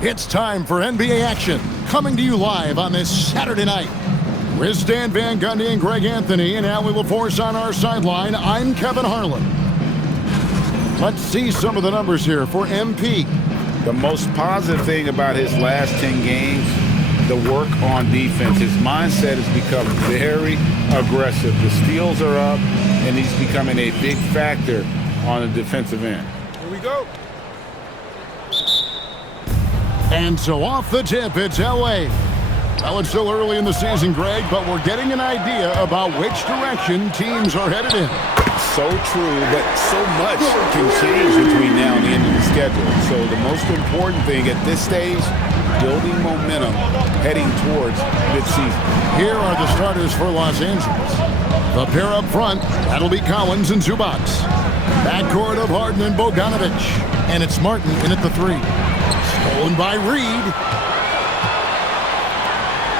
It's time for NBA action, coming to you live on this Saturday night. With Stan Van Gundy and Greg Anthony and Allie LaForce on our sideline, I'm Kevin Harlan. Let's see some of the numbers here for MP. The most positive thing about his last 10 games, the work on defense. His mindset has become very aggressive. The steals are up, and he's becoming a big factor on the defensive end. Here we go. And so off the tip, it's L.A. Well, it's still early in the season, Greg, but we're getting an idea about which direction teams are headed in. So true, but so much can change between now and the end of the schedule. So the most important thing at this stage, building momentum heading towards midseason. Here are the starters for Los Angeles. The pair up front, that'll be Collins and Zubac. Backcourt of Harden and Bogdanovic. And it's Martin in at the 3. Stolen by Reed.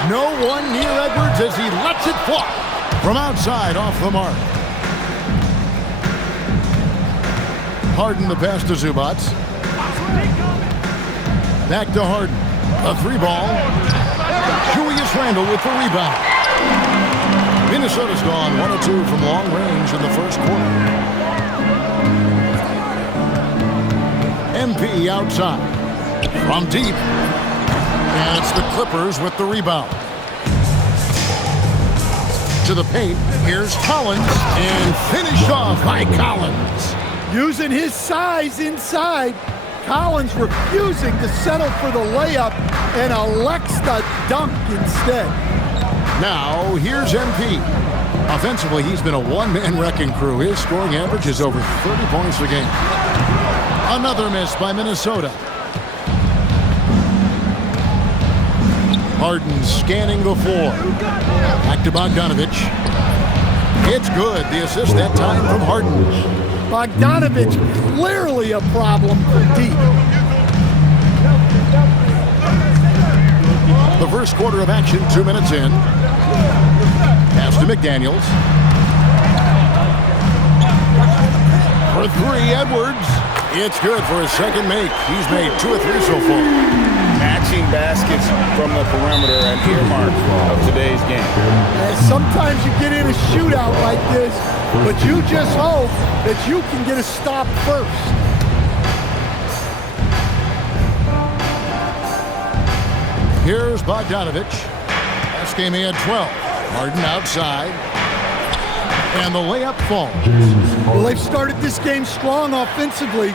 No one near Edwards as he lets it fly from outside off the mark. Harden the pass to Zubac. Back to Harden. A 3-ball. Julius Randle with the rebound. Minnesota's gone 1 of 2 from long range in the first quarter. MP outside. From deep. And it's the Clippers with the rebound. To the paint. Here's Collins. And finished off by Collins. Using his size inside. Collins refusing to settle for the layup and elects the dunk instead. Now, here's MP. Offensively, he's been a one-man wrecking crew. His scoring average is over 30 points a game. Another miss by Minnesota. Harden scanning the floor. Back to Bogdanovic. It's good. The assist that time from Harden. Bogdanovic clearly a problem from deep. The first quarter of action, 2 minutes in. Pass to McDaniels. For 3, Edwards. It's good for his second make. He's made 2 or 3 so far. Matching baskets from the perimeter and earmark of today's game. And sometimes you get in a shootout like this, but you just hope that you can get a stop first. Here's Bogdanovic. Last game he had 12. Harden outside. And the layup falls. Well, they've started this game strong offensively.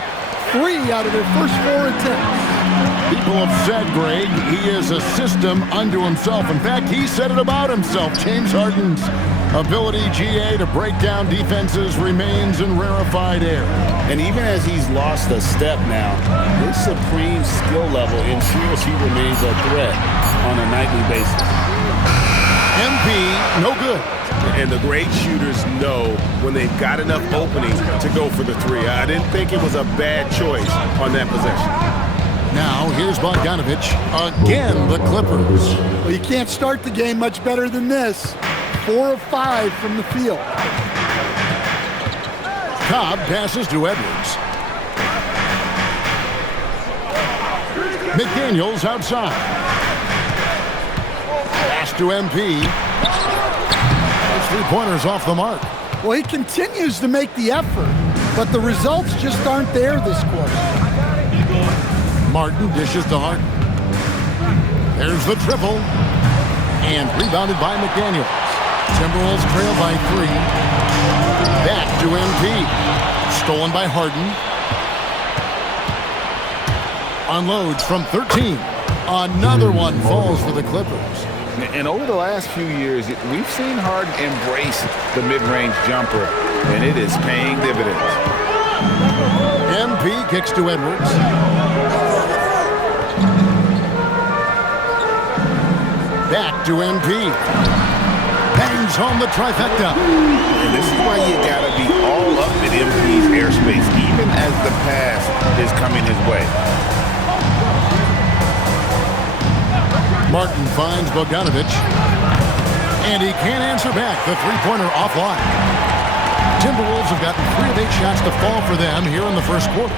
3 out of their first 4 attempts. People have said, Greg, he is a system unto himself. In fact, he said it about himself. James Harden's ability, GA, to break down defenses remains in rarefied air. And even as he's lost a step now, his supreme skill level ensures he remains a threat on a nightly basis. MP, no good. And the great shooters know when they've got enough opening to go for the 3. I didn't think it was a bad choice on that possession. Now, here's Bogdanovic. Again, the Clippers. Well, you can't start the game much better than this. 4 of 5 from the field. Cobb passes to Edwards. McDaniels outside. Pass to MP. Those 3-pointers off the mark. Well, he continues to make the effort, but the results just aren't there this quarter. Martin dishes to Harden. There's the triple. And rebounded by McDaniels. Timberwolves trail by 3. Back to MP. Stolen by Harden. Unloads from 13. Another one falls for the Clippers. And over the last few years, we've seen Harden embrace the mid-range jumper, and it is paying dividends. MP kicks to Edwards. Back to MP. Bangs home the trifecta. And this is why you gotta be all up in MP's airspace, even as the pass is coming his way. Martin finds Bogdanovic. And he can't answer back. The 3-pointer offline. Timberwolves have gotten 3 of 8 shots to fall for them here in the first quarter.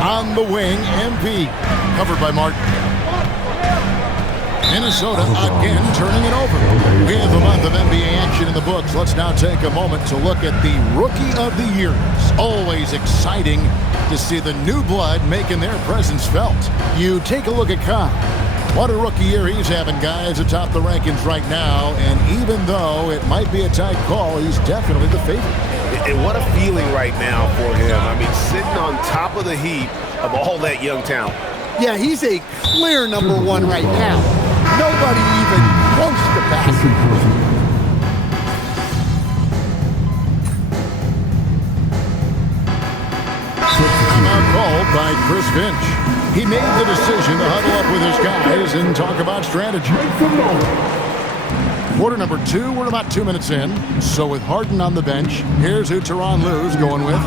On the wing, MP. Covered by Martin. Minnesota again turning it over. We have a month of NBA action in the books. Let's now take a moment to look at the Rookie of the Year. It's always exciting to see the new blood making their presence felt. You take a look at Cobb. What a rookie year he's having, guys, atop the rankings right now. And even though it might be a tight call, he's definitely the favorite. And what a feeling right now for him. I mean, sitting on top of the heap of all that young talent. Yeah, he's a clear number one right now. Nobody even close to passing. Timeout called by Chris Finch. He made the decision to huddle up with his guys and talk about strategy. Quarter number 2, we're about 2 minutes in. So with Harden on the bench, here's who Tyronn Lue's going with.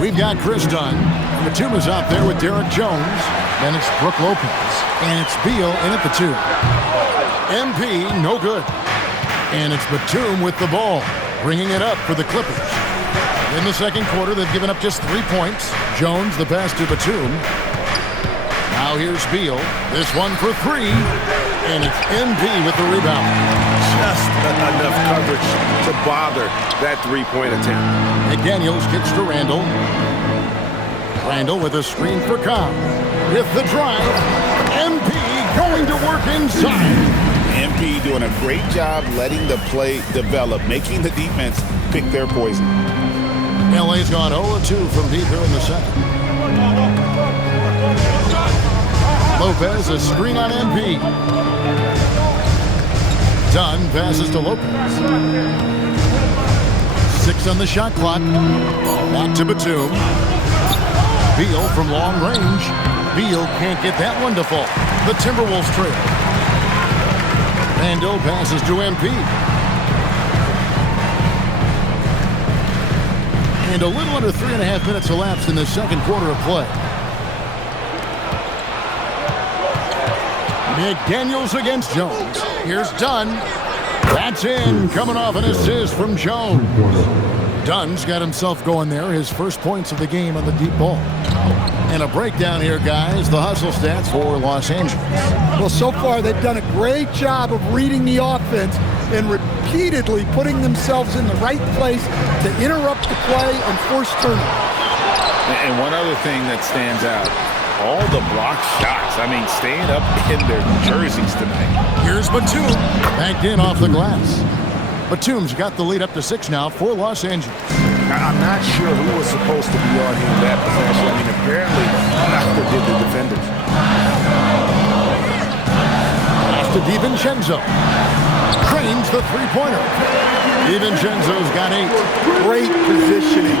We've got Chris Dunn. Batum is out there with Derek Jones. Then it's Brook Lopez. And it's Beal in at the 2. MP, no good. And it's Batum with the ball, bringing it up for the Clippers. In the second quarter, they've given up just 3 points. Jones, the pass to Batum. Now here's Beal. This one for 3. And it's MP with the rebound. Just enough coverage to bother that three-point attempt. McDaniels kicks to Randall. Randall with a screen for Cobb. With the drive, MP going to work inside. MP doing a great job letting the play develop, making the defense pick their poison. LA's gone 0-2 from deep here in the second. Lopez, a screen on MP. Dunn passes to Lopez. 6 on the shot clock. Back to Batum. Beal from long range. Beal can't get that one to fall. The Timberwolves trail. Randall passes to MP. And a little under 3.5 minutes elapsed in the second quarter of play. McDaniels against Jones. Here's Dunn. That's in, coming off an assist from Jones. Dunn's got himself going there, his first points of the game on the deep ball. And a breakdown here, guys, the hustle stats for Los Angeles. Well, so far they've done a great job of reading the offense and repeatedly putting themselves in the right place to interrupt the play and force turnovers. And one other thing that stands out, all the block shots. I mean, staying up in their jerseys tonight. Here's Batum, backed in off the glass. Batum's got the lead up to 6 now for Los Angeles. I'm not sure who was supposed to be on him that possession. I mean, apparently, neither did the defenders. To DiVincenzo. Cranes the three-pointer. DiVincenzo's got 8. Great positioning.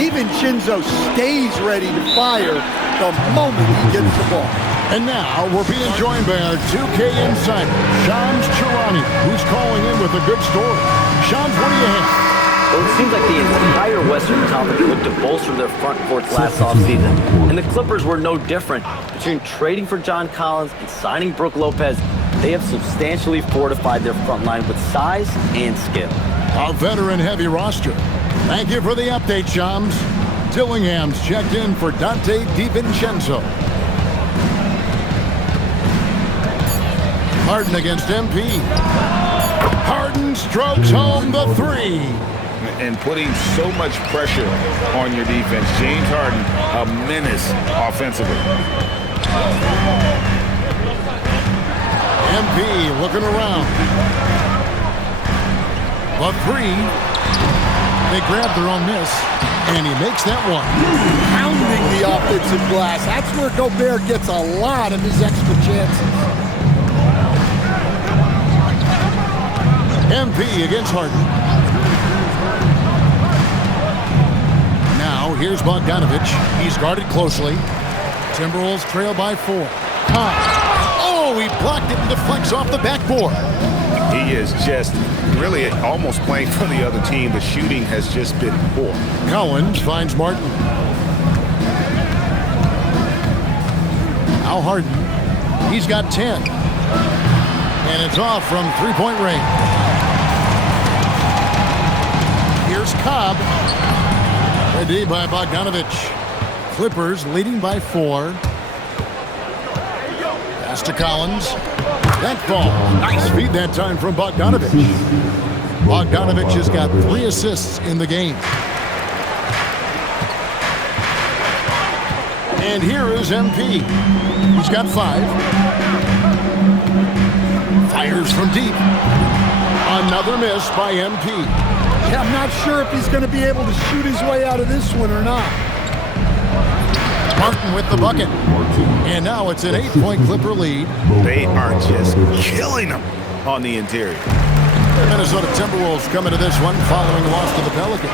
DiVincenzo stays ready to fire the moment he gets the ball. And now we're being joined by our 2K insider, Shams Charania, who's calling in with a good story. Shams, what do you have? Well, it seems like the entire Western Conference looked to bolster their front courts last offseason, and the Clippers were no different. Between trading for John Collins and signing Brook Lopez, they have substantially fortified their front line with size and skill. A veteran-heavy roster. Thank you for the update, Shams. Dillingham's checked in for Dante DiVincenzo. Harden against MP. Harden strokes home the 3. And putting so much pressure on your defense. James Harden, a menace offensively. MP looking around. The 3. They grab their own miss, and he makes that one. Pounding the offensive glass. That's where Gobert gets a lot of his extra chances. MP against Harden. Now, here's Bogdanovich. He's guarded closely. Timberwolves trail by 4. Oh, he blocked it and deflects off the backboard. He is just really almost playing for the other team. The shooting has just been poor. Collins finds Martin. Now Harden. He's got 10. And it's off from three-point range. Here's Cobb. Ready by Bogdanovich. Clippers leading by 4. Pass to Collins. That ball. Nice feed that time from Bogdanovich. Bogdanovich has got 3 assists in the game. And here is MP. He's got 5. Fires from deep. Another miss by MP. Yeah, I'm not sure if he's going to be able to shoot his way out of this one or not. Martin with the bucket. And now it's an 8-point Clipper lead. They are just killing them on the interior. The Minnesota Timberwolves coming to this one following a loss to the Pelicans.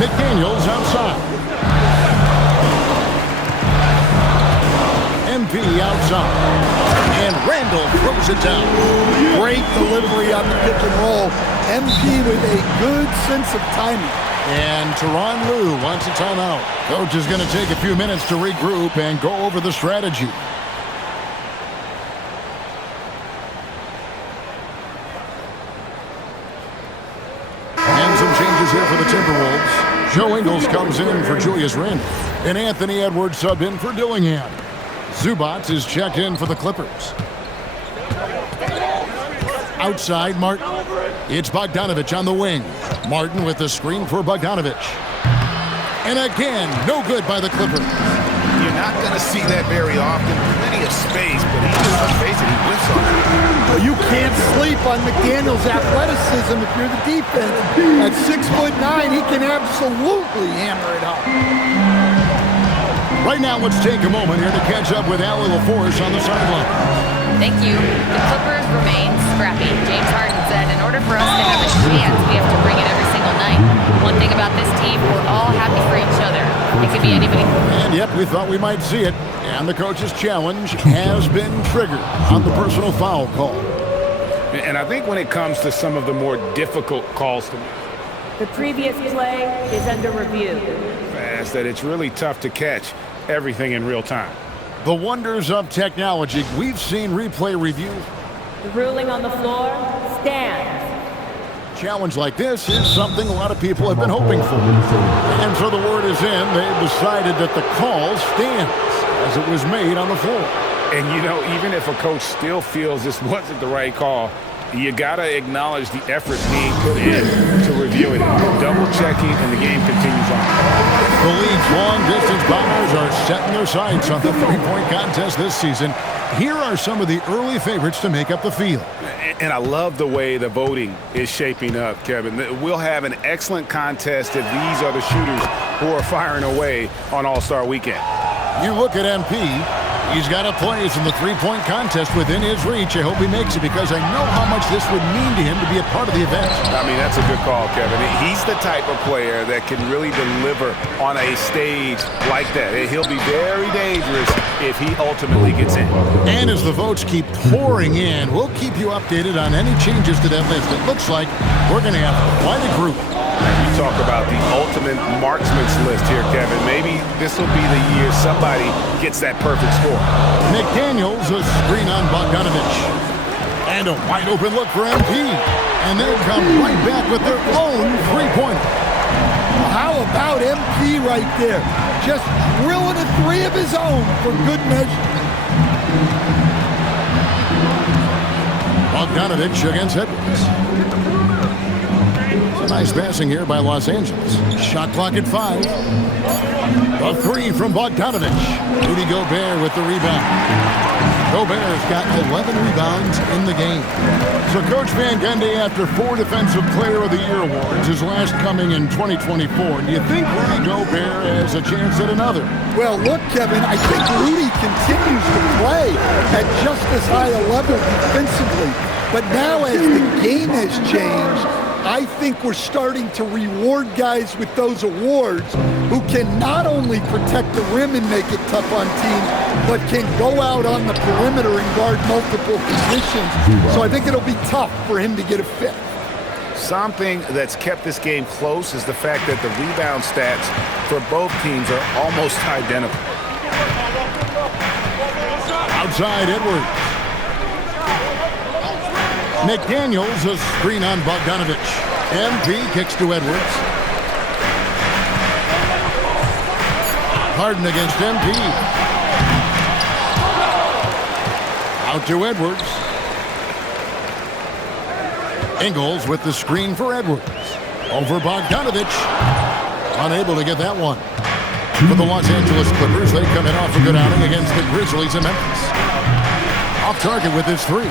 McDaniels outside. MP outside. And Randall throws it down. Great delivery on the pick and roll. MP with a good sense of timing. And Tyronn Lue wants a timeout. Coach is going to take a few minutes to regroup and go over the strategy. And some changes here for the Timberwolves. Joe Ingles comes in for Julius Randle. And Anthony Edwards subbed in for Dillingham. Zubac is checked in for the Clippers. Outside, Martin. It's Bogdanovich on the wing. Martin with the screen for Bogdanovich. And again, no good by the Clippers. You're not going to see that very often. Plenty of space, but let's face it, he whiffs on it. Well, you can't sleep on McDaniel's athleticism if you're the defense. At 6'9", he can absolutely hammer it up. Right now, let's take a moment here to catch up with Allie LaForce on the sideline. Thank you. The Clippers remain scrappy. James Harden said, in order for us to have a chance, we have to bring it every single night. One thing about this team, we're all happy for each other. It could be anybody. And yep, we thought we might see it. And the coach's challenge has been triggered on the personal foul call. And I think when it comes to some of the more difficult calls to make, the previous play is under review. fast, that it's really tough to catch everything in real time. The wonders of technology. We've seen replay review. The ruling on the floor stands. Challenge like this is something a lot of people have been hoping for. And so the word is in. They've decided that the call stands as it was made on the floor. And, you know, even if a coach still feels this wasn't the right call, you got to acknowledge the effort being put in to reviewing it, double-checking, and the game continues on. The league's long-distance bombers are setting their sights on the three-point contest this season. Here are some of the early favorites to make up the field. And I love the way the voting is shaping up, Kevin. We'll have an excellent contest if these are the shooters who are firing away on All-Star Weekend. You look at MP. He's got a place in the three-point contest within his reach. I hope he makes it because I know how much this would mean to him to be a part of the event. I mean, that's a good call, Kevin. He's the type of player that can really deliver on a stage like that. He'll be very dangerous if he ultimately gets in. And as the votes keep pouring in, we'll keep you updated on any changes to that list. It looks like we're going to have quite a group. You talk about the ultimate marksman's list here, Kevin. Maybe this will be the year somebody gets that perfect score. McDaniels, a screen on Bogdanovich. And a wide open look for MP. And they'll come right back with their own three-pointer. How about MP right there? Just drilling a three of his own for good measure. Bogdanovich against Edwards. Nice passing here by Los Angeles. Shot clock at 5. A three from Bogdanovich. Rudy Gobert with the rebound. Gobert's got 11 rebounds in the game. So Coach Van Gundy, after 4 Defensive Player of the Year awards, his last coming in 2024, do you think Rudy Gobert has a chance at another? Well, look, Kevin, I think Rudy continues to play at just as high a level defensively. But now as the game has changed, I think we're starting to reward guys with those awards who can not only protect the rim and make it tough on teams, but can go out on the perimeter and guard multiple positions. So I think it'll be tough for him to get a fifth. Something that's kept this game close is the fact that the rebound stats for both teams are almost identical. Outside Edwards. McDaniels, a screen on Bogdanovich. MP kicks to Edwards. Harden against MP. Out to Edwards. Ingles with the screen for Edwards. Over Bogdanovich. Unable to get that one. For the Los Angeles Clippers, they come in off a good outing against the Grizzlies in Memphis. Off target with his three.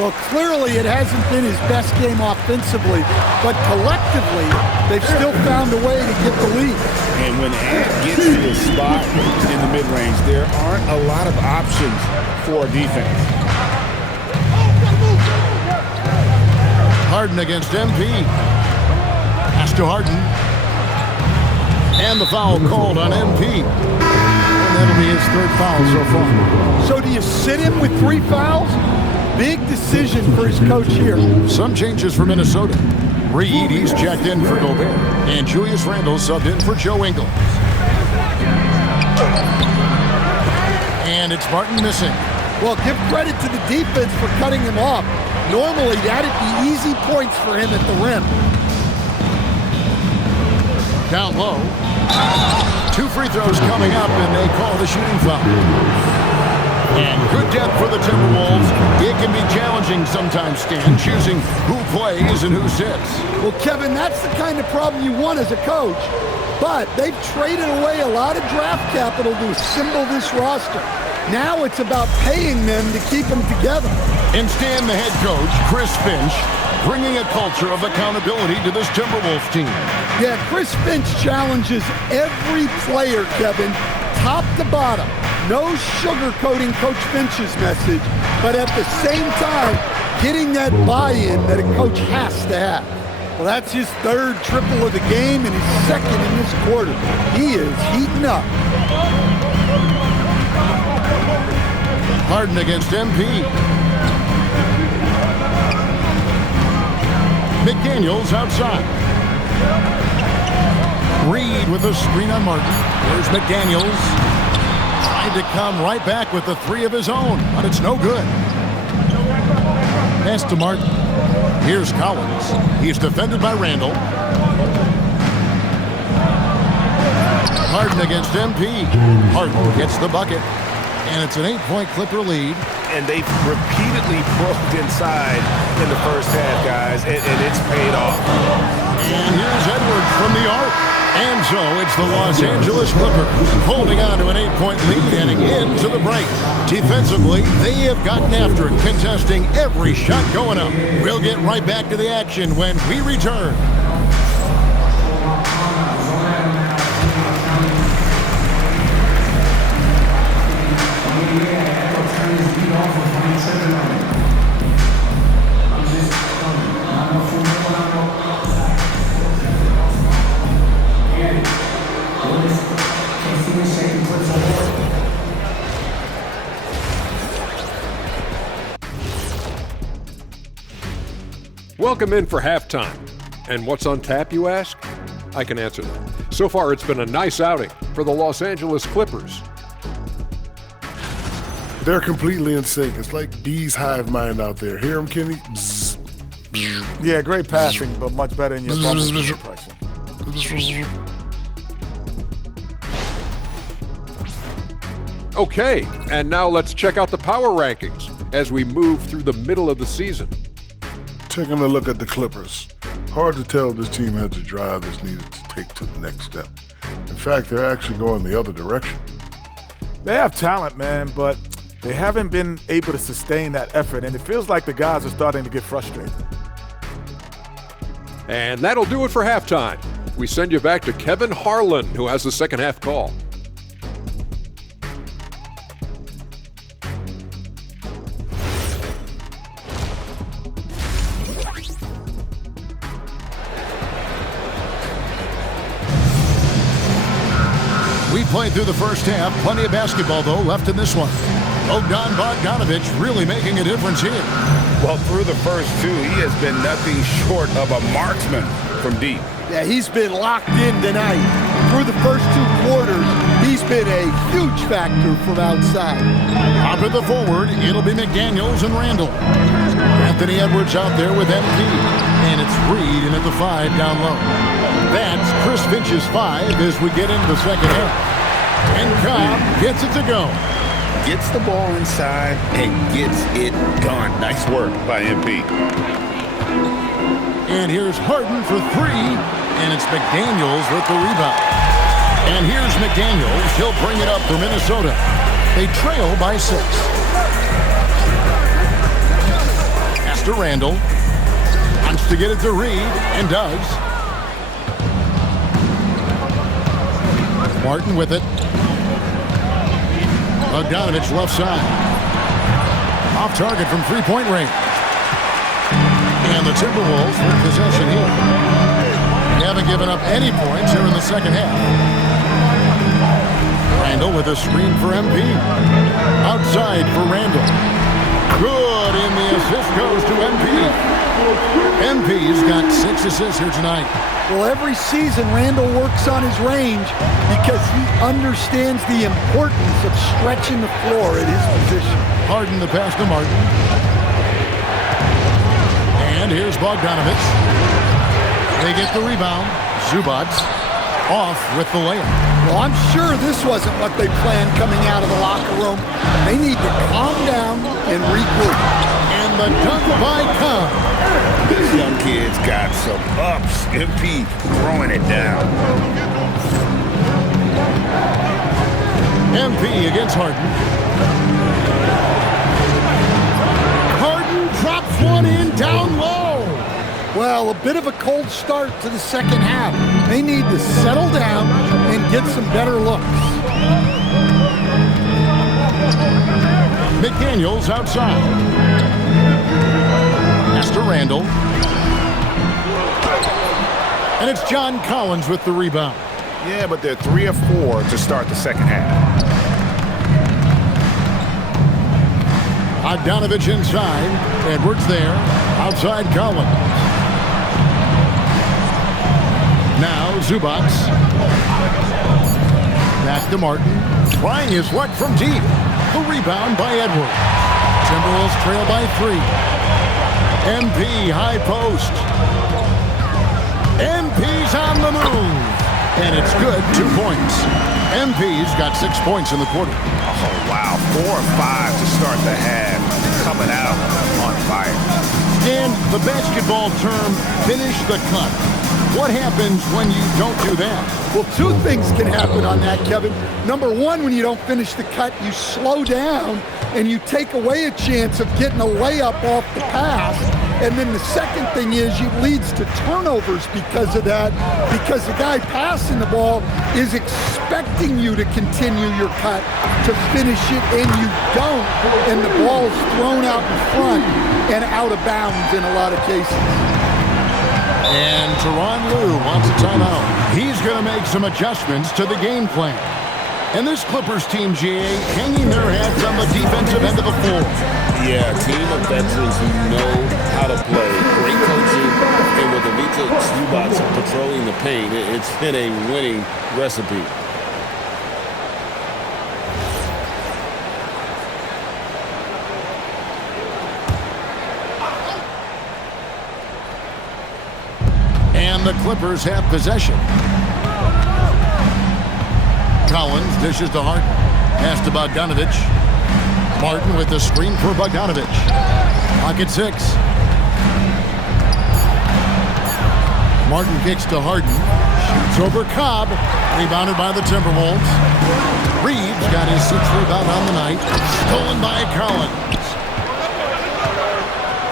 Well, clearly it hasn't been his best game offensively, but collectively, they've still found a way to get the lead. And when Ant gets to the spot in the mid-range, there aren't a lot of options for defense. Harden against MP. Pass to Harden. And the foul called on MP. And that'll be his third foul so far. So do you sit him with 3 fouls? Big decision for his coach here. Some changes for Minnesota. Reed, he's checked in for Gobert. And Julius Randle subbed in for Joe Ingles. And it's Martin missing. Well, give credit to the defense for cutting him off. Normally, that'd be easy points for him at the rim. Down low. 2 free throws coming up, and they call the shooting foul. And good depth for the Timberwolves. It can be challenging sometimes, Stan, choosing who plays and who sits. Well, Kevin, that's the kind of problem you want as a coach. But they've traded away a lot of draft capital to assemble this roster. Now it's about paying them to keep them together. And Stan, the head coach, Chris Finch, bringing a culture of accountability to this Timberwolves team. Yeah, Chris Finch challenges every player, Kevin, top to bottom. No sugarcoating Coach Finch's message, but at the same time, getting that buy-in that a coach has to have. Well, that's his 3rd triple of the game and his 2nd in this quarter. He is heating up. Harden against MP. McDaniels outside. Reed with a screen on Martin. There's McDaniels. Tried to come right back with the 3 of his own, but it's no good. Pass to Martin. Here's Collins. He's defended by Randle. Harden against MP. Harden gets the bucket. And it's an 8-point Clipper lead. And they've repeatedly broke inside in the first half, guys, and it's paid off. And here's Edwards from the arc. And so it's the Los Angeles Clippers holding on to an 8-point lead heading into the break. Defensively, they have gotten after it, contesting every shot going up. We'll get right back to the action when we return. Welcome in for halftime. And what's on tap, you ask? I can answer that. So far, it's been a nice outing for the Los Angeles Clippers. They're completely in sync. It's like bees hive mind out there. Hear them, Kenny? Bzz, bzz. Yeah, great passing, but much better in your bubble pricing. Okay, and now let's check out the power rankings as we move through the middle of the season. Taking a look at the Clippers. Hard to tell if this team has the drive that's needed to take to the next step. In fact, they're actually going the other direction. They have talent, man, but they haven't been able to sustain that effort, and it feels like the guys are starting to get frustrated. And that'll do it for halftime. We send you back to Kevin Harlan, who has the second half call. We played through the first half. Plenty of basketball, though, left in this one. Bogdanovich really making a difference here. Well, through the first 2, he has been nothing short of a marksman from deep. Yeah, he's been locked in tonight. Through the first 2 quarters, he's been a huge factor from outside. Up at the forward, it'll be McDaniels and Randle. Anthony Edwards out there with MP. And it's Reed in at the 5 down low. That's Chris Finch's 5 as we get into the second half. And Cobb gets it to go. Gets the ball inside and gets it done. Nice work by MP. And here's Harden for three, and it's McDaniels with the rebound. And here's McDaniels. He'll bring it up for Minnesota. They trail by 6. Pass to Randall. Wants to get it to Reed, and does. Martin with it. Bogdanovich left side. Off target from three-point range. And the Timberwolves with possession here. They haven't given up any points here in the second half. Randall with a screen for MP. Outside for Randall. Good, and the assist goes to MP. MP's got 6 assists here tonight. Well, every season Randall works on his range because he understands the importance of stretching the floor at his position. Harden the pass to Martin. And here's Bogdanovich. They get the rebound. Zubac off with the layup. Well, I'm sure this wasn't what they planned coming out of the locker room. They need to calm down and regroup. And the dunk by Cobb. This young kid's got some ups. MP throwing it down. MP against Harden. Harden drops one in down low. Well, a bit of a cold start to the second half. They need to settle down and get some better looks. McDaniels outside. Pass to Randall. And it's John Collins with the rebound. Yeah, but they're 3 of 4 to start the second half. Bogdanovich inside. Edwards there. Outside Collins. Now Zubac. Back to Martin. Trying his luck from deep. The rebound by Edwards. Timberwolves trail by 3. MP high post. MP's on the move. And it's good. 2 points. MP's got 6 points in the quarter. Oh, wow. 4 or 5 to start the half. Coming out on fire. And the basketball term, finish the cut. What happens when you don't do that? Well, 2 things can happen on that, Kevin. Number 1, when you don't finish the cut, you slow down and you take away a chance of getting a layup off the pass. And then the second thing is it leads to turnovers because of that, because the guy passing the ball is expecting you to continue your cut, to finish it, and you don't, and the ball is thrown out in front and out of bounds in a lot of cases. And Tyronn Lue wants a timeout. He's going to make some adjustments to the game plan. And this Clippers team, GA, hanging their heads on the defensive end of the floor. Yeah, a team of veterans who know how to play. Great coaching, and with Ivica Zubac patrolling the paint, it's been a winning recipe. And the Clippers have possession. Collins dishes to Harden. Pass to Bogdanovich. Martin with the screen for Bogdanovich. Pocket 6. Martin kicks to Harden. Shoots over Cobb. Rebounded by the Timberwolves. Reeves got his 6th rebound on the night. Stolen by Collins.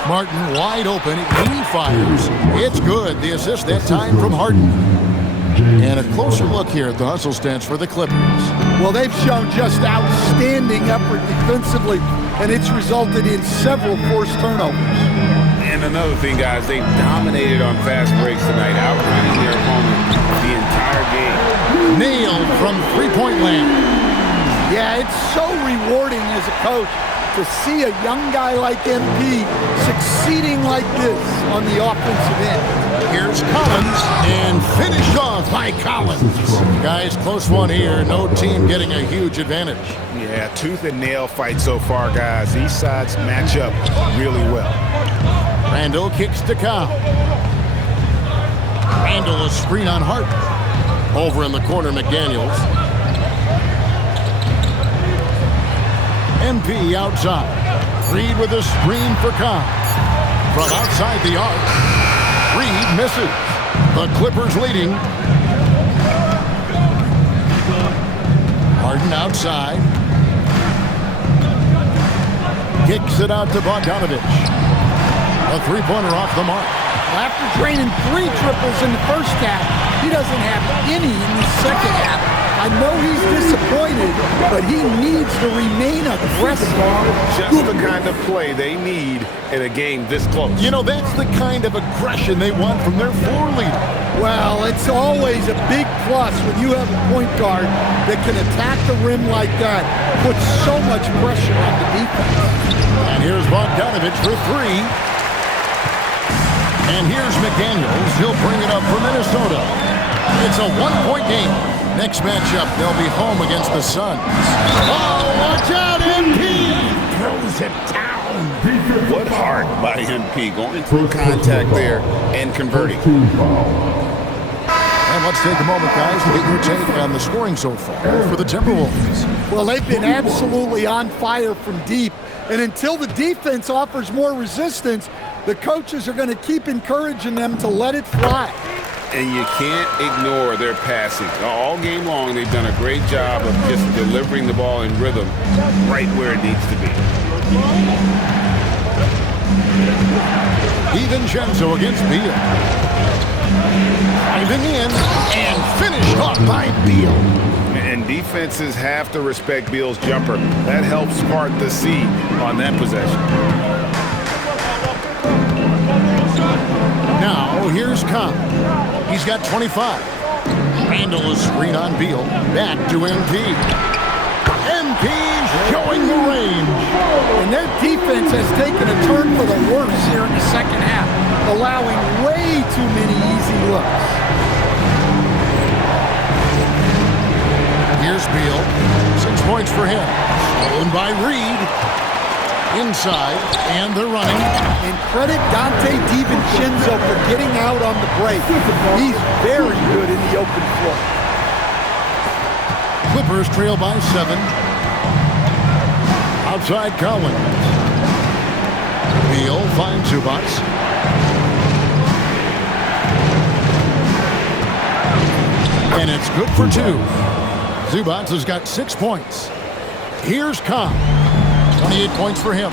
Martin wide open. He fires. It's good. The assist that time from Harden. And a closer look here at the hustle stats for the Clippers. Well, they've shown just outstanding effort defensively, and it's resulted in several forced turnovers. And another thing, guys, they dominated on fast breaks tonight, outrunning their opponent the entire game. Nailed from three-point land. Yeah, it's so rewarding as a coach to see a young guy like MP succeeding like this on the offensive end. Here's Collins, and finished off by Collins. Guys, close one here. No team getting a huge advantage. Yeah, tooth and nail fight so far, guys. These sides match up really well. Randall kicks to Cobb. Randall a screen on Hart. Over in the corner, McDaniels. MP outside. Reed with a screen for Kahn. From outside the arc, Reed misses. The Clippers leading. Harden outside. Kicks it out to Bogdanovich. A three-pointer off the mark. After draining 3 triples in the first half, he doesn't have any in the second half. I know he's disappointed, but he needs to remain aggressive. Just the kind of play they need in a game this close. You know, that's the kind of aggression they want from their floor leader. Well, it's always a big plus when you have a point guard that can attack the rim like that, put so much pressure on the defense. And here's Bogdanovich for 3. And here's McDaniels. He'll bring it up for Minnesota. It's a 1-point game. Next matchup, they'll be home against the Suns. Oh, watch out, MP! Throws it down. What heart by MP, going through contact there and converting. And let's take a moment, guys, to get your take on the scoring so far for the Timberwolves. Well, they've been absolutely on fire from deep. And until the defense offers more resistance, the coaches are going to keep encouraging them to let it fly. And you can't ignore their passing. All game long, they've done a great job of just delivering the ball in rhythm right where it needs to be. DiVincenzo against Beal. Driving in and finished off by Beal. And defenses have to respect Beal's jumper. That helps part the seed on that possession. Now, here's Kahn. He's got 25. Handle a screen on Beal. Back to MP. MP showing the range. And their defense has taken a turn for the worse here in the second half, allowing way too many easy looks. Here's Beal. 6 points for him. Stolen by Reed. Inside, and they're running. And credit Dante DiVincenzo for getting out on the break. He's very good in the open floor. Clippers trail by 7. Outside Collins. Beal finds Zubac. And it's good for 2. Zubac has got 6 points. Here's Kahn. 28 points for him.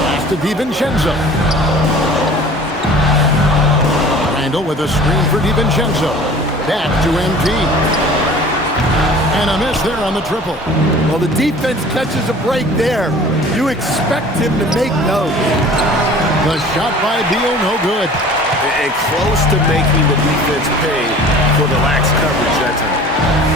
Pass to DiVincenzo. Randall with a screen for DiVincenzo. Back to MP. And a miss there on the triple. Well, the defense catches a break there. You expect him to make those. The shot by Beal, no good. And close to making the defense pay for the lax coverage that time.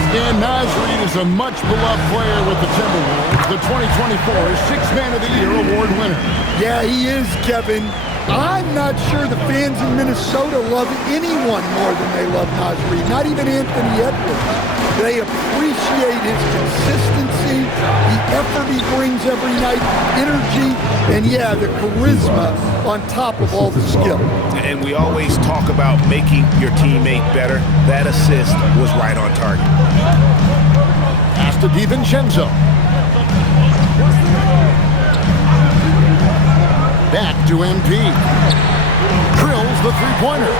And Naz Reid is a much-beloved player with the Timberwolves, the 2024 Sixth Man of the Year award winner. Yeah, he is, Kevin. I'm not sure the fans in Minnesota love anyone more than they love Naz Reid, not even Anthony Edwards. They appreciate his consistency, the effort he brings every night, energy, and yeah, the charisma on top of all the skill. And we always talk about making your teammate better. That assist was right on target. Pass to DiVincenzo. Back to MP. Drills the three-pointer.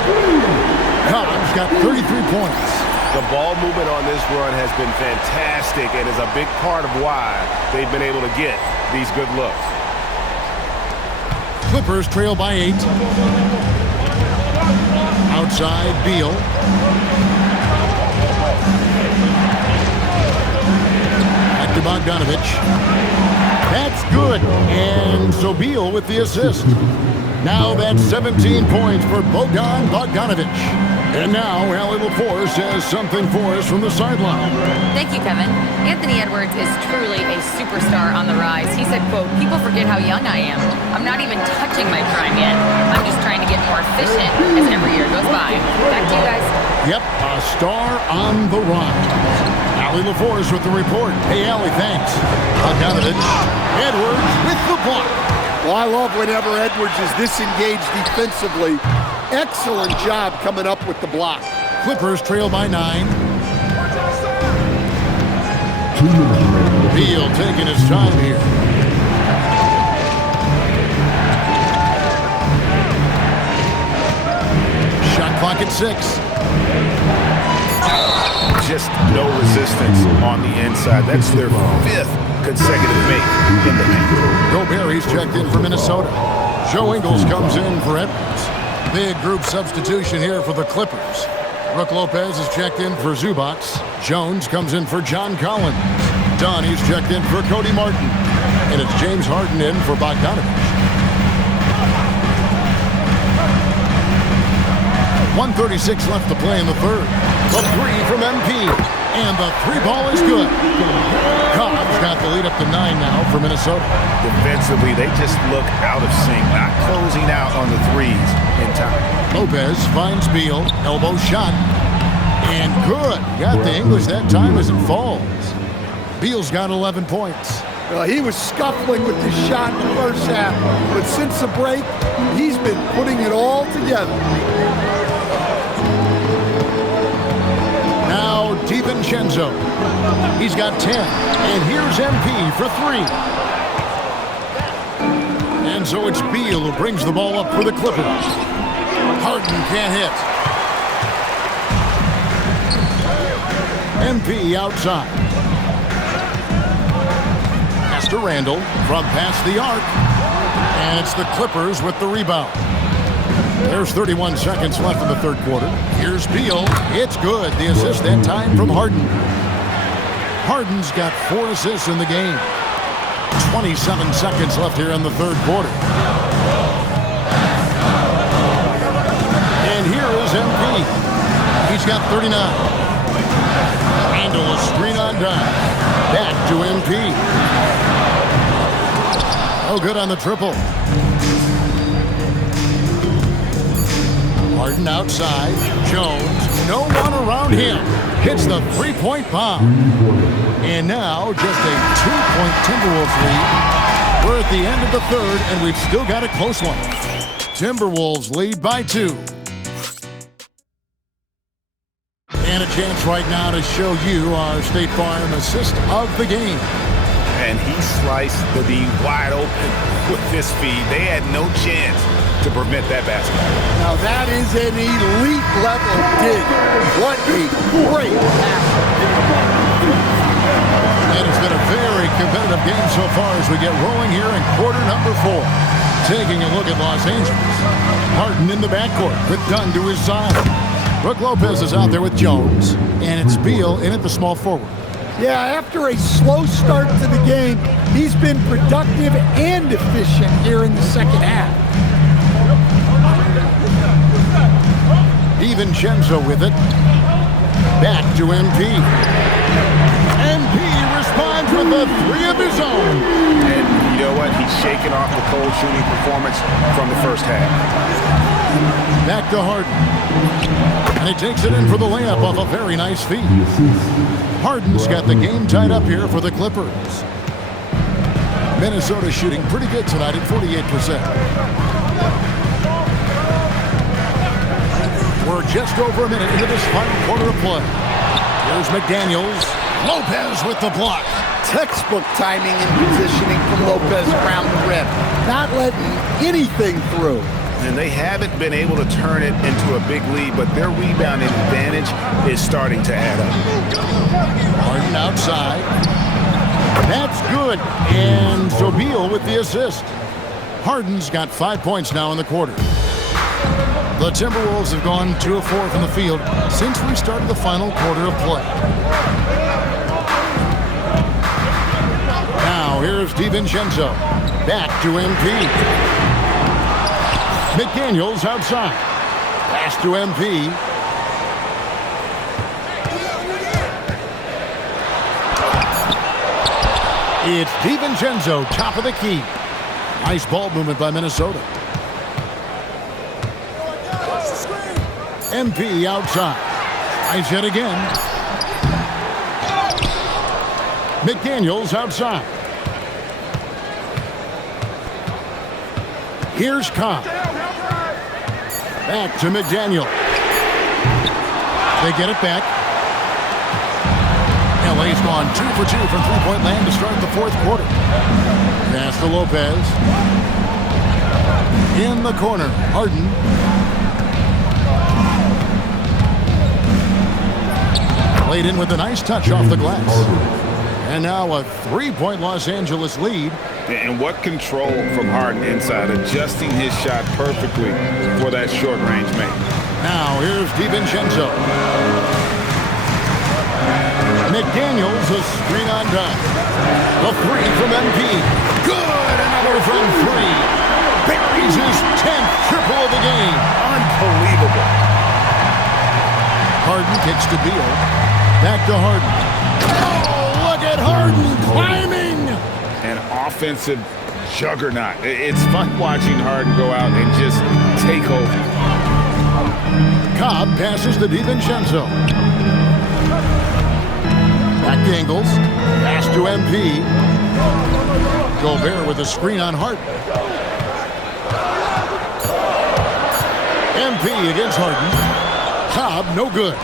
Cobb's got 33 points. The ball movement on this run has been fantastic and is a big part of why they've been able to get these good looks. Clippers trail by 8. Outside, Beal. Back to Bogdanovich. That's good. And so Beal with the assist. Now that's 17 points for Bogdanovich. And now Allie LaForce has something for us from the sideline. Thank you, Kevin. Anthony Edwards is truly a superstar on the rise. He said, quote, "People forget how young I am. I'm not even touching my prime yet. I'm just trying to get more efficient as every year goes by." Back to you guys. Yep, a star on the rise. Allie LaForce with the report. Hey, Allie, thanks. Bogdanovich. Edwards with the block. Well, I love whenever Edwards is disengaged defensively. Excellent job coming up with the block. Clippers trail by 9. Beal taking his time here. Shot clock at 6. Just no resistance on the inside. That's their 5th consecutive make in the paint. Gobert, he's checked in for Minnesota. Joe Ingles comes in for Edwards. Big group substitution here for the Clippers. Brook Lopez is checked in for Zubac. Jones comes in for John Collins. Dunn, he's checked in for Cody Martin. And it's James Harden in for Bogdanovich. 1:36 left to play in the third. The three from MP. And the three ball is good. Cobb's got the lead up to 9 now for Minnesota. Defensively, they just look out of sync, not closing out on the threes in time. Lopez finds Beal. Elbow shot. And good. Got the English that time as it falls. Beal's got 11 points. He was scuffling with his shot in the first half, but since the break, he's been putting it all together. Now DiVincenzo. He's got 10. And here's MP for 3. And so it's Beal who brings the ball up for the Clippers. Harden can't hit. MP outside. Pass to Randall from past the arc. And it's the Clippers with the rebound. There's 31 seconds left in the third quarter. Here's Beal. It's good. The assist that time from Harden. Harden's got 4 assists in the game. 27 seconds left here in the third quarter. And here is MP. He's got 39. Handle a screen on down. Back to MP. Oh, good on the triple. Harden outside. Jones, no one around him. Hits the three-point bomb. And now just a 2-point Timberwolves lead. We're at the end of the third, and we've still got a close one. Timberwolves lead by 2. And a chance right now to show you our State Farm assist of the game. And he sliced the D wide open with this feed. They had no chance to prevent that basket. Now that is an elite level dig. What a great pass. And it's been a very competitive game so far as we get rolling here in quarter number 4. Taking a look at Los Angeles. Harden in the backcourt with Dunn to his side. Brook Lopez is out there with Jones. And it's Beal in at the small forward. Yeah, after a slow start to the game, he's been productive and efficient here in the second half. DiVincenzo with it. Back to MP. MP responds with a 3 of his own. And you know what? He's shaking off the cold shooting performance from the first half. Back to Harden. And he takes it in for the layup off a very nice feed. Harden's got the game tied up here for the Clippers. Minnesota shooting pretty good tonight at 48%. We're just over a minute into this final quarter of play. Here's McDaniels. Lopez with the block. Textbook timing and positioning from Lopez around the rim. Not letting anything through. And they haven't been able to turn it into a big lead, but their rebounding advantage is starting to add up. Harden outside. That's good. And so Beal with the assist. Harden's got 5 points now in the quarter. The Timberwolves have gone 2 of 4 from the field since we started the final quarter of play. Now here's DiVincenzo. Back to MP. McDaniels outside. Pass to MP. It's DiVincenzo, top of the key. Nice ball movement by Minnesota. MP outside. Nice hit again. McDaniels outside. Here's Cobb. Back to McDaniel. They get it back. Clay's gone 2 for 2 from three-point land to start the fourth quarter. Pass to Lopez. In the corner, Harden. Played in with a nice touch off the glass. And now a three-point Los Angeles lead. And what control from Harden inside, adjusting his shot perfectly for that short-range make. Now here's DiVincenzo. McDaniels, a screen on done. The three from MP. Good! Another from three. Buries his 10th triple of the game. Unbelievable. Harden kicks to Beal. Back to Harden. Oh, look at Harden climbing! An offensive juggernaut. It's fun watching Harden go out and just take over. Cobb passes to DiVincenzo. Back to Ingles. Pass to MP. Gobert with a screen on Harden. MP against Harden. Cobb, no good.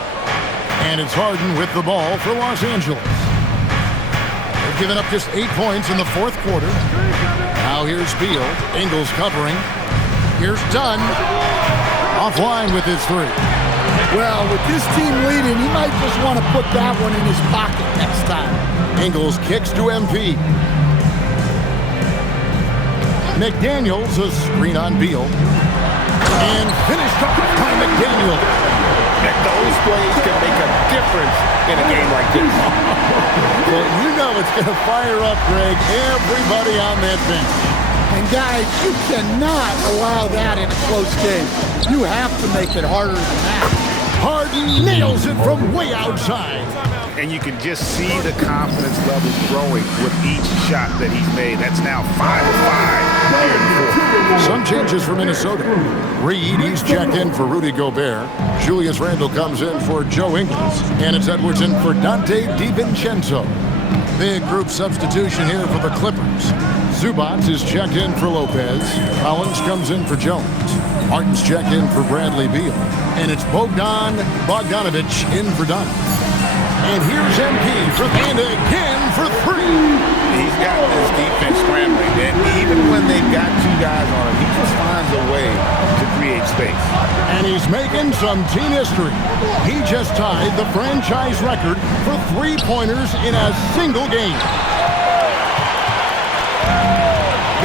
And it's Harden with the ball for Los Angeles. They've given up just 8 points in the fourth quarter. Now here's Beal. Ingles covering. Here's Dunn. Offline with his three. Well, with this team leading, he might just want to put that one in his pocket next time. Ingles kicks to MP. McDaniels, a screen on Beal. And finished off by McDaniels. Those plays can make a difference in a game like this. Well, you know it's going to fire up, Greg, everybody on that bench. And guys, you cannot allow that in a close game. You have to make it harder than that. Harden nails it from way outside. And you can just see the confidence level growing with each shot that he's made. That's now 5 of 5 here in the fourth. Some changes for Minnesota. Reed, he's checked in for Rudy Gobert. Julius Randle comes in for Joe Ingles. And it's Edwards in for Dante DiVincenzo. Big group substitution here for the Clippers. Zubac is checked in for Lopez. Collins comes in for Jones. Martin's checked in for Bradley Beal. And it's Bogdanovich in for Dunn. And here's MP and again for three. He's got this defense scrambling, and even when they've got two guys on him, he just finds a way to create space. And he's making some team history. He just tied the franchise record for three-pointers in a single game.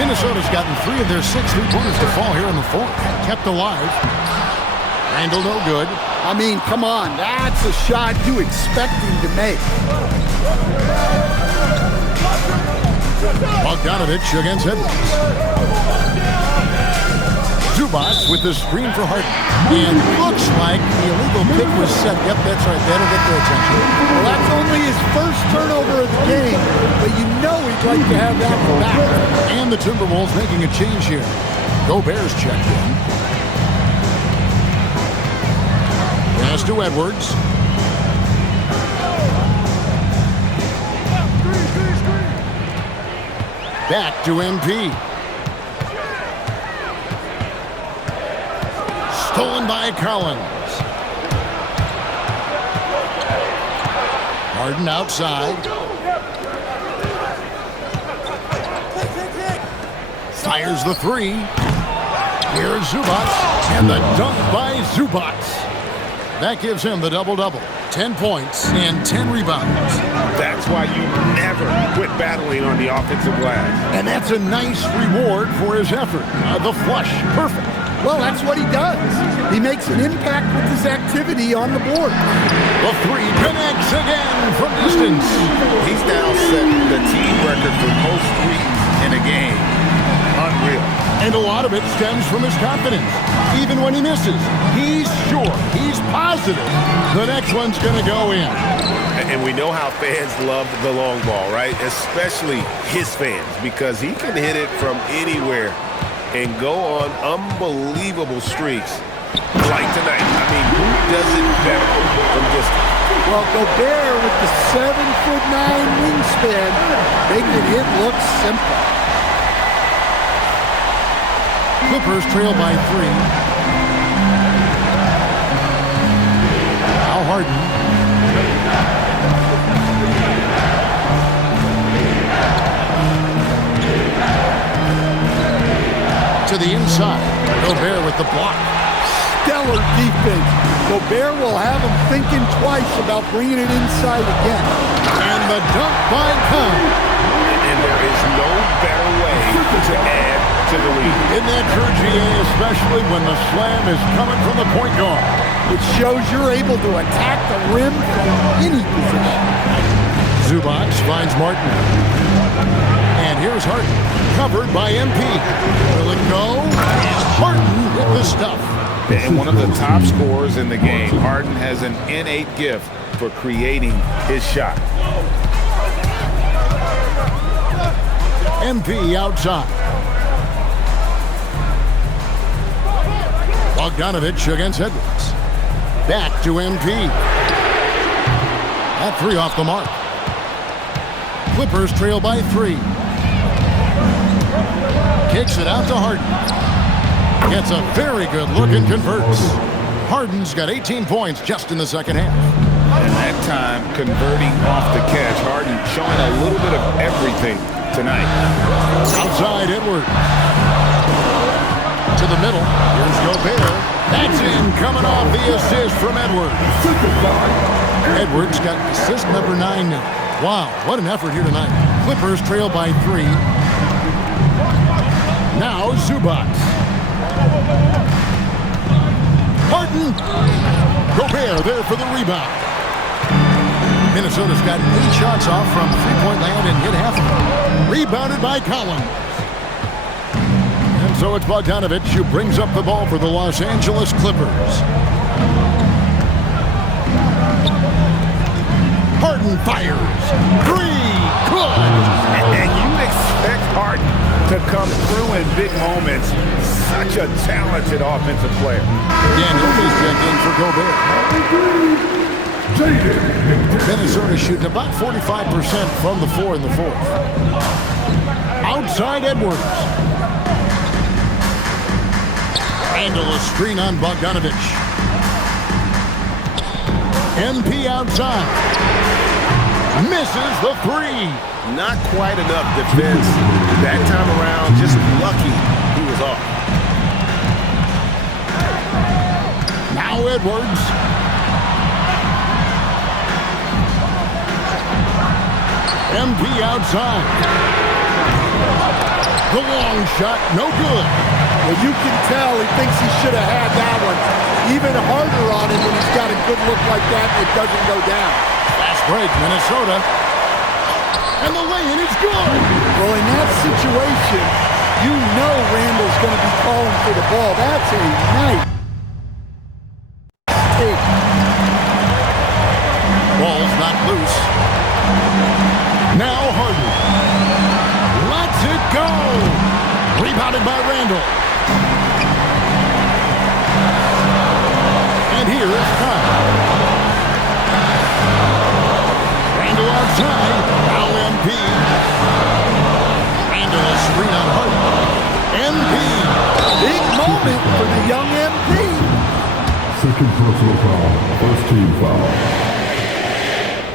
Minnesota's gotten 3 of their 6 three-pointers to fall here in the fourth. Kept alive. Randle no good. I mean, come on, that's a shot you expect him to make. Bogdanovich against Edwards. Zubac with the screen for Harden. And looks like the illegal pick was set. Yep, that's right. That'll get their attention. Well, that's only his first turnover of the game, but you know he'd like to have that one back. And the Timberwolves making a change here. Gobert's checked in. Pass to Edwards. Back to MP. Stolen by Collins. Harden outside. Fires the three. Here's Zubac. And the dunk by Zubac. That gives him the double-double. 10 points and 10 rebounds. That's why you never quit battling on the offensive glass. And that's a nice reward for his effort. The flush, perfect. Well, that's what he does. He makes an impact with his activity on the board. The three connects again from distance. He's now set the team record for most threes in a game. Unreal. And a lot of it stems from his confidence. Even when he misses, he's sure, he's positive the next one's going to go in. And we know how fans love the long ball, right? Especially his fans, because he can hit it from anywhere and go on unbelievable streaks like tonight. I mean, who does it better from distance? Well, Gobert with the 7'9" wingspan, making it look simple. Clippers trail by 3. Now Harden. the inside. Gobert with the block. Stellar defense. Gobert will have him thinking twice about bringing it inside again. And the dunk by Khan. And there is no better way to add to the lead. In that true GA, especially when the slam is coming from the point guard. It shows you're able to attack the rim from any position. Zubac finds Martin. And here's Harden, covered by MP. Will it go? And Harden with the stuff. And one of the top scorers in the game, Harden has an innate gift for creating his shot. MP outside. Bogdanovich against Edwards. Back to MP. That three off the mark. Clippers trail by 3. Kicks it out to Harden. Gets a very good look and converts. Harden's got 18 points just in the second half. And that time, converting off the catch, Harden showing a little bit of everything tonight. Outside Edwards. To the middle. Here's Gobert. That's in, coming off the assist from Edwards. Edwards got assist number 9 now. Wow, what an effort here tonight. Clippers trail by 3. Now Zubac. Harden. Gobert there for the rebound. Minnesota's got 8 shots off from three-point land and hit half of them. Rebounded by Collins. And so it's Bogdanovich who brings up the ball for the Los Angeles Clippers. Harden fires. 3. Good. And you'd expect Harden to come through in big moments. Such a talented offensive player. Daniels is checked in for Gobert. Minnesota shooting about 45% from the floor in the fourth. Outside Edwards. Handle a screen on Bogdanovich. MP outside. Misses the 3. Not quite enough defense that time around. Just lucky he was off. Now Edwards. MP outside. The long shot, no good. Well, you can tell he thinks he should have had that one. Even harder on him when he's got a good look like that, it doesn't go down. Fast break, Minnesota. And the lay-in is good. Well, in that situation, you know Randall's going to be calling for the ball. That's a nice take. Ball's not loose. Now Harden. Lets it go. Rebounded by Randall. And here is Kyle. Randall outside. Now MP. Randall a screen on Harden. MP. Big moment for the young MP. Second personal foul. First team foul.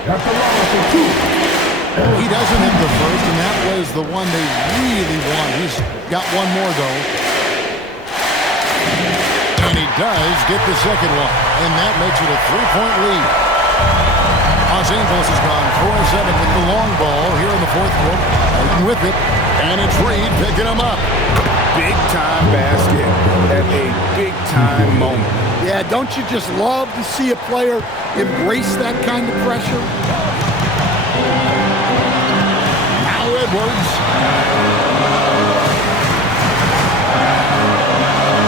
At the line for 2. He doesn't hit the first, and that was the one they really want. He's got one more, though. And he does get the second one, and that makes it a 3-point lead. Los Angeles has gone 4-7 with the long ball here in the fourth quarter. Fighting with it, and it's Reed picking him up. Big-time basket at a big-time moment. Yeah, don't you just love to see a player embrace that kind of pressure? Edwards.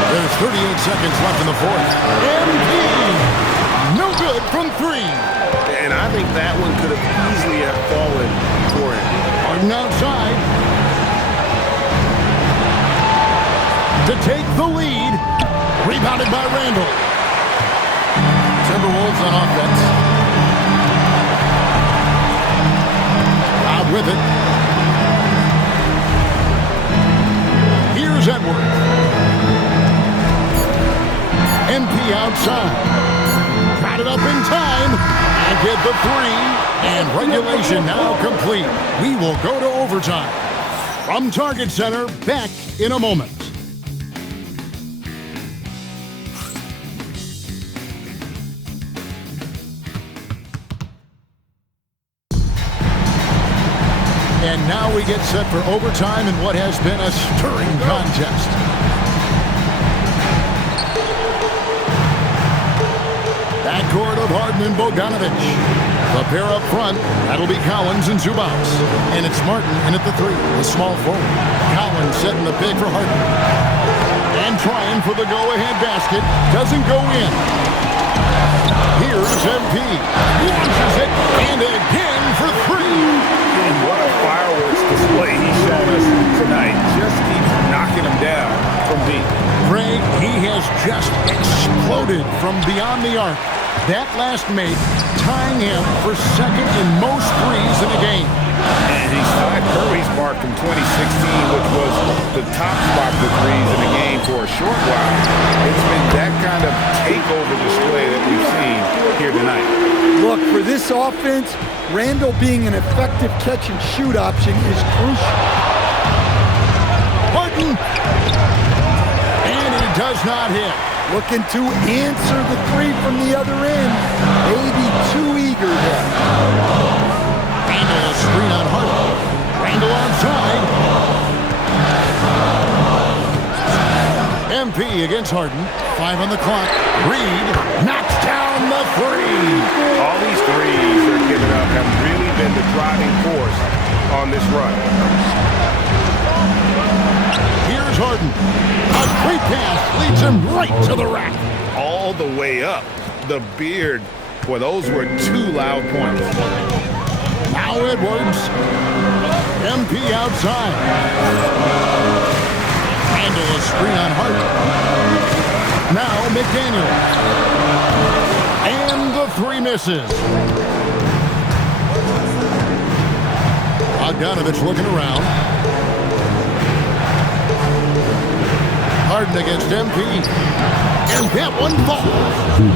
There's 38 seconds left in the fourth. MP. No good from 3. And I think that one could have easily have fallen for him. Harden outside. To take the lead. Rebounded by Randall. Timberwolves on offense. Out with it. Here's Edwards. MP outside. Got it up in time. And get the 3. And regulation now complete. We will go to overtime. From Target Center, back in a moment. And now we get set for overtime in what has been a stirring contest. Backcourt of Harden and Bogdanovich. The pair up front, that'll be Collins and Zubats. And it's Martin in at the 3, the small forward. Collins setting the pick for Harden. And trying for the go-ahead basket. Doesn't go in. Here's MP. Launches it, and again for 3. And what a fireworks display he's shown us tonight. Just keeps knocking him down from deep. Greg, he has just exploded from beyond the arc. That last make tying him for second in most threes in a game. And he's tied Curry's mark from 2016, which was the top spot for threes in the game for a short while. It's been that kind of takeover display that we've seen here tonight. Look, for this offense, Randall being an effective catch-and-shoot option is crucial. Harden! And he does not hit. Looking to answer the 3 from the other end. Maybe too eager there. Randall a screen on Harden. Randall onside. MP against Harden. 5 on the clock. Reed knocks down the 3. All these threes they're giving up have really been the driving force on this run. Here's Harden. A free pass leads him right to the rack. All the way up. The beard. Boy, those were 2 loud points. Now Edwards. MP outside. Randall a screen on Harden. Now McDaniel. And the 3 misses. Bogdanovich looking around. Harden against MP. And that one falls.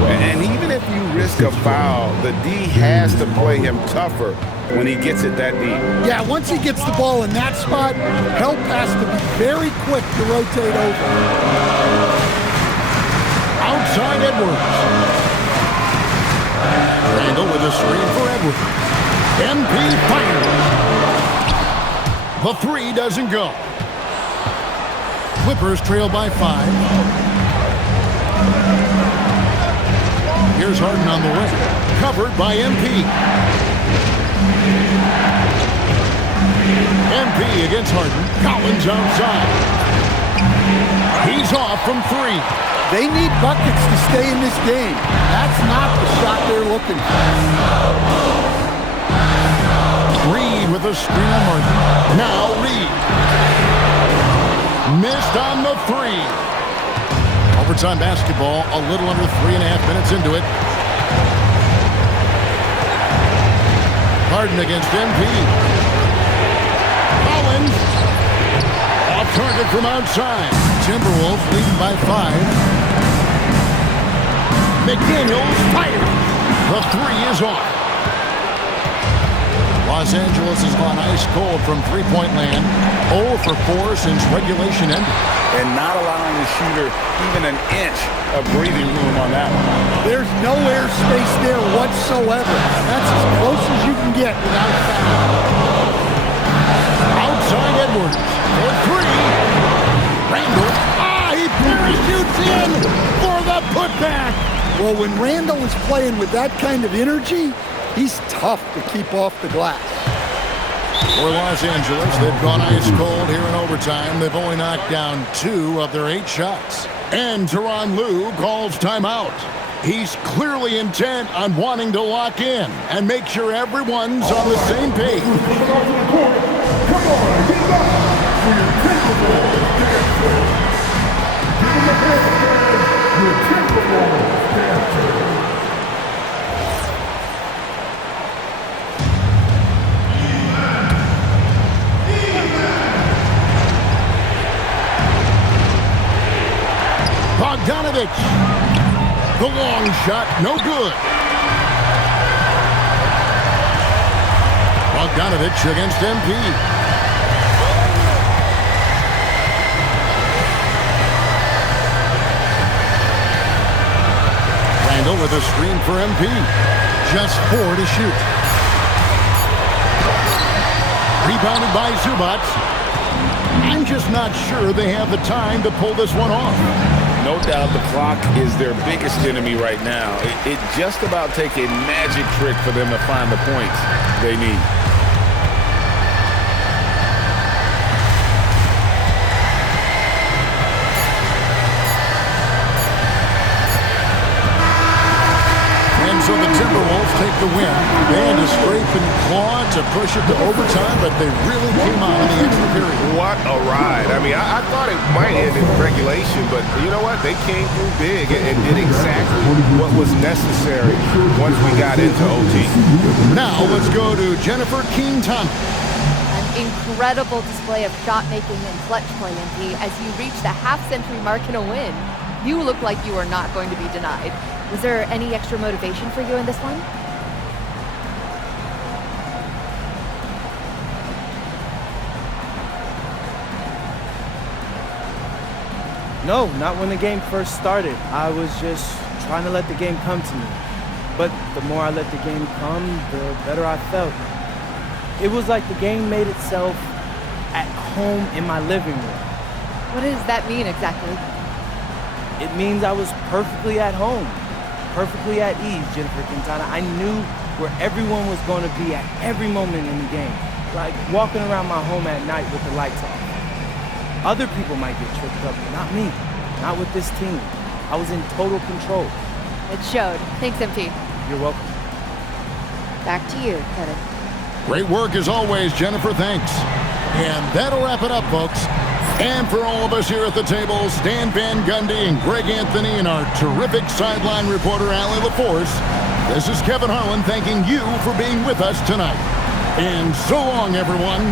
And even if you risk a foul, the D has to play him tougher when he gets it that deep. Yeah, once he gets the ball in that spot, help has to be very quick to rotate over. Outside Edwards. Randall with a screen for Edwards. MP fires. The 3 doesn't go. Clippers trail by 5. Here's Harden on the wing. Covered by MP. MP against Harden. Collins outside. He's off from 3. They need buckets to stay in this game. That's not the shot they're looking for. Reed with a screen on Harden. Now Reed. Missed on the 3. Overtime basketball, a little under 3.5 minutes into it. Harden against MP. Collins. Off target from outside. Timberwolves leading by 5. McDaniels fires. The 3 is off. Los Angeles has gone ice cold from three-point land. 0 for 4 since regulation ended. And not allowing the shooter even an inch of breathing room on that one. There's no airspace there whatsoever. That's as close as you can get without foul. Outside Edwards for 3. Randall. He parachutes in for the putback. Well, when Randall is playing with that kind of energy, he's tough to keep off the glass. For Los Angeles, they've gone ice cold here in overtime. They've only knocked down 2 of their 8 shots. And Tyronn Lue calls timeout. He's clearly intent on wanting to lock in and make sure everyone's on the same page. Come on, get back for your Timberwolves dancer. Give him a hand, your Timberwolves dancer. Bogdanovich. The long shot, no good. Bogdanovich against MP. Randall with a screen for MP. Just 4 to shoot. Rebounded by Zubac. I'm just not sure they have the time to pull this one off. No doubt the clock is their biggest enemy right now. It just about takes a magic trick for them to find the points they need. So the Timberwolves take the win. They had to scrape and claw to push it to overtime, but they really came out in the extra period. What a ride. I mean, I thought it might end in regulation, but you know what? They came through big and did exactly what was necessary once we got into OT. Now let's go to Jennifer King-Thomas. An incredible display of shot making and clutch play, MP, as you reach the half-century mark in a win. You look like you are not going to be denied. Was there any extra motivation for you in this one? No, not when the game first started. I was just trying to let the game come to me. But the more I let the game come, the better I felt. It was like the game made itself at home in my living room. What does that mean exactly? It means I was perfectly at home. Perfectly at ease, Jennifer Quintana. I knew where everyone was going to be at every moment in the game. Like walking around my home at night with the lights off. Other people might get tripped up, but not me. Not with this team. I was in total control. It showed. Thanks, MP. You're welcome. Back to you, Kevin. Great work as always, Jennifer. Thanks. And that'll wrap it up, folks. And for all of us here at the table, Stan Van Gundy and Greg Anthony and our terrific sideline reporter, Allie LaForce, this is Kevin Harlan thanking you for being with us tonight. And so long, everyone.